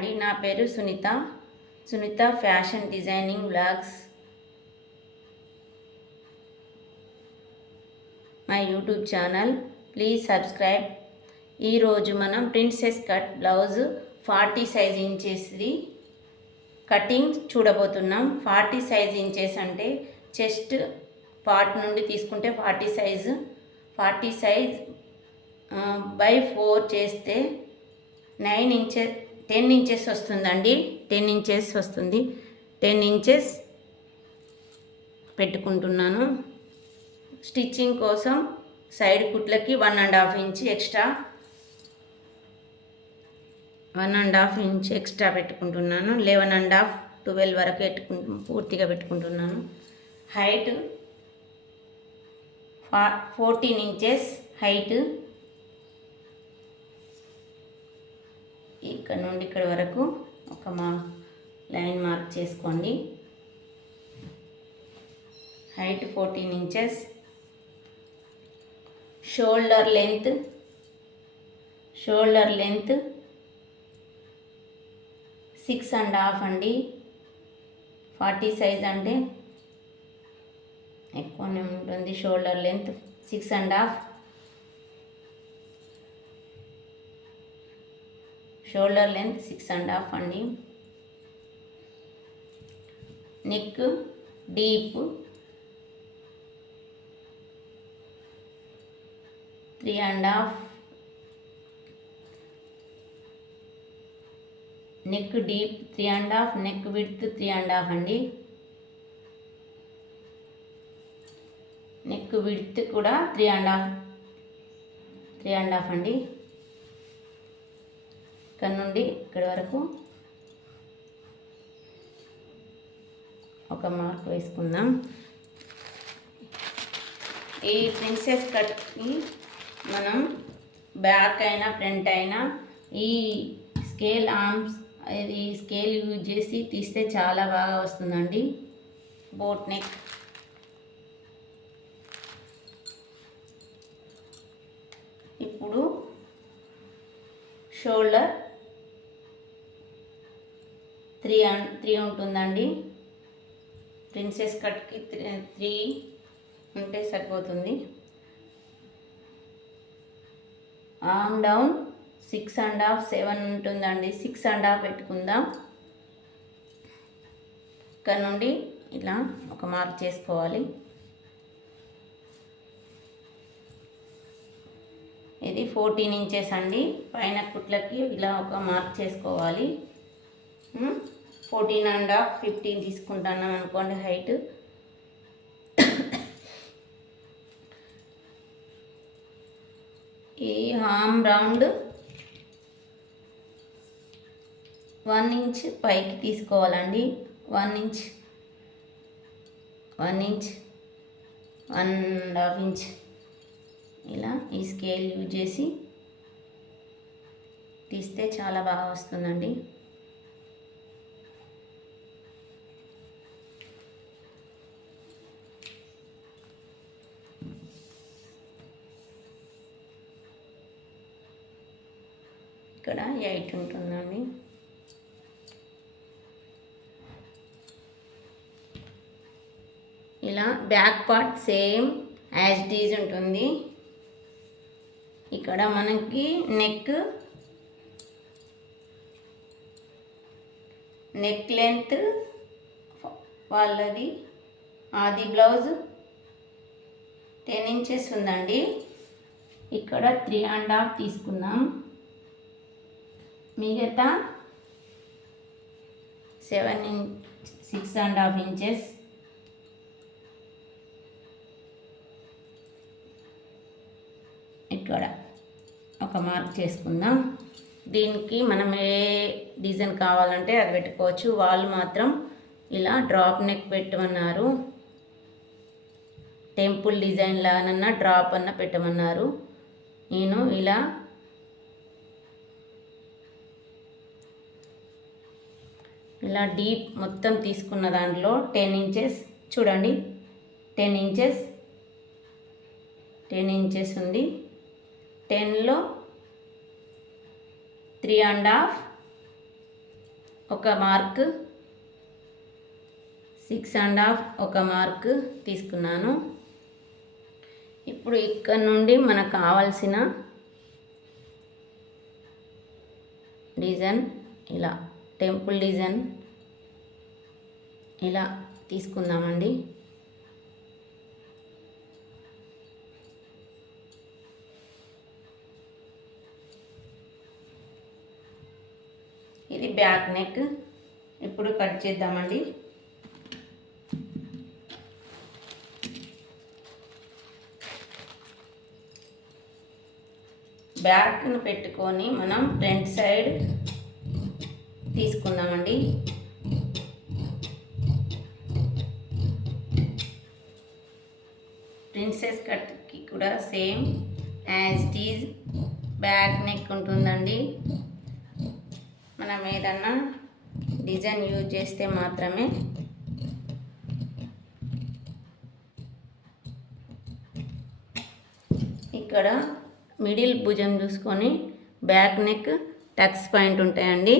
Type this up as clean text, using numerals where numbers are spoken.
అండి, నా పేరు Sunitha fashion designing vlogs my YouTube channel. Please subscribe. ఈరోజు మనం ప్రిన్సెస్ కట్ బ్లౌజ్ 40 సైజ్ ఇంచెస్ది కటింగ్ చూడబోతున్నాం. 40 సైజ్ ఇంచెస్ అంటే చెస్ట్ పార్ట్ నుండి తీసుకుంటే 40 సైజ్ బై 4 చేస్తే 9 ఇంచెస్ 10 ఇంచెస్ వస్తుందండి. 10 ఇంచెస్ వస్తుంది. 10 ఇంచెస్ పెట్టుకుంటున్నాను. స్టిచ్చింగ్ కోసం సైడ్ కుట్లకి 1.5 ఇంచ్ ఎక్స్ట్రా 1.5 ఇంచ్ ఎక్స్ట్రా పెట్టుకుంటున్నాను. 11.5 12 వరకు పూర్తిగా పెట్టుకుంటున్నాను. Height 14 inches height. ఇక్కడ నుండి ఇక్కడ వరకు ఒక లైన్ మార్క్ చేసుకోండి. Height 14 inches. షోల్డర్ లెంత్ 6.5 అండి. 40 సైజ్ అంటే ఎక్కువనే ఉంటుంది. Shoulder length 6.5. షోల్డర్ లెంత్ 6.5 అండి. Neck deep 3.5. Neck deep 3.5. Neck width 3.5 అండి. నెక్ విడ్త్ కూడా 3.5 అండి. ఇక్కడ నుండి ఇక్కడ వరకు ఒక మార్క్ వేసుకుందాం. ఈ ప్రిన్సెస్ కట్కి మనం బ్యాక్ అయినా ఫ్రంట్ అయినా ఈ స్కేల్ ఆర్మ్స్ ఇది స్కేల్ యూజ్ చేసి తీస్తే చాలా బాగా వస్తుందండి. బోట్ నెక్ ఇప్పుడు షోల్డర్ 3 ఉంటుందండి. ప్రిన్సెస్ కట్కి 3 ఉంటే సరిపోతుంది. ఆర్మ్ డౌన్ 6.5 7 ఉంటుందండి. 6.5 పెట్టుకుందాం. ఇక్కడ నుండి ఇలా ఒక మార్క్ చేసుకోవాలి. ఇది 14 ఇంచెస్ అండి. పైన కుట్లకి ఇలా ఒక మార్క్ చేసుకోవాలి. 14.5 15 తీసుకుంటున్నాం అనుకోండి హైట్. ఈ ఆర్మ్ రౌండ్ 1 ఇంచ్ పైకి తీసుకోవాలండి. 1 ఇంచ్ 1.5 ఇంచ్ ఇలా ఈ స్కేల్ యూజ్ చేసి తీస్తే చాలా బాగా వస్తుందండి. ఇక్కడ 8 ఉంటుందండి. ఇలా back part same as it is ఉంటుంది. ఇక్కడ మనకి నెక్ లెంత్ వాళ్ళది ఆది బ్లౌజ్ 10 ఇంచెస్ ఉందండి. ఇక్కడ 3.5 తీసుకున్నాం. మిగతా 6.5 ఇంచెస్ ఇక్కడ ఒక మార్క్ చేసుకుందాం. దీనికి మనం ఏ డిజైన్ కావాలంటే అది పెట్టుకోవచ్చు. వాళ్ళు మాత్రం ఇలా డ్రాప్ నెక్ పెట్టమన్నారు. టెంపుల్ డిజైన్ లానన్నా డ్రాప్ అన్న పెట్టమన్నారు. నేను ఇలా డీప్ మొత్తం తీసుకున్న దాంట్లో 10 ఇంచెస్ చూడండి. 10 ఇంచెస్ ఉంది. 10లో 3.5 ఒక మార్క్, 6.5 ఒక మార్క్ తీసుకున్నాను. ఇప్పుడు ఇక్కడ నుండి మనకు కావాల్సిన డిజైన్ ఇలా టెంపుల్ డిజైన్ ఇలా తీసుకుందామండి. ఇది బ్యాక్ నెక్. ఇప్పుడు కట్ చేద్దామండి. బ్యాక్ను పెట్టుకొని మనం ఫ్రంట్ సైడ్ తీసుకుందామండి. ప్రిన్సెస్ కట్కి కూడా same as it is back neck ఉంటుందండి. మనం ఏదన్నా డిజైన్ యూజ్ చేస్తే మాత్రమే ఇక్కడ మిడిల్ భుజం చూసుకొని బ్యాక్ నెక్ టక్స్ పాయింట్ ఉంటాయండి.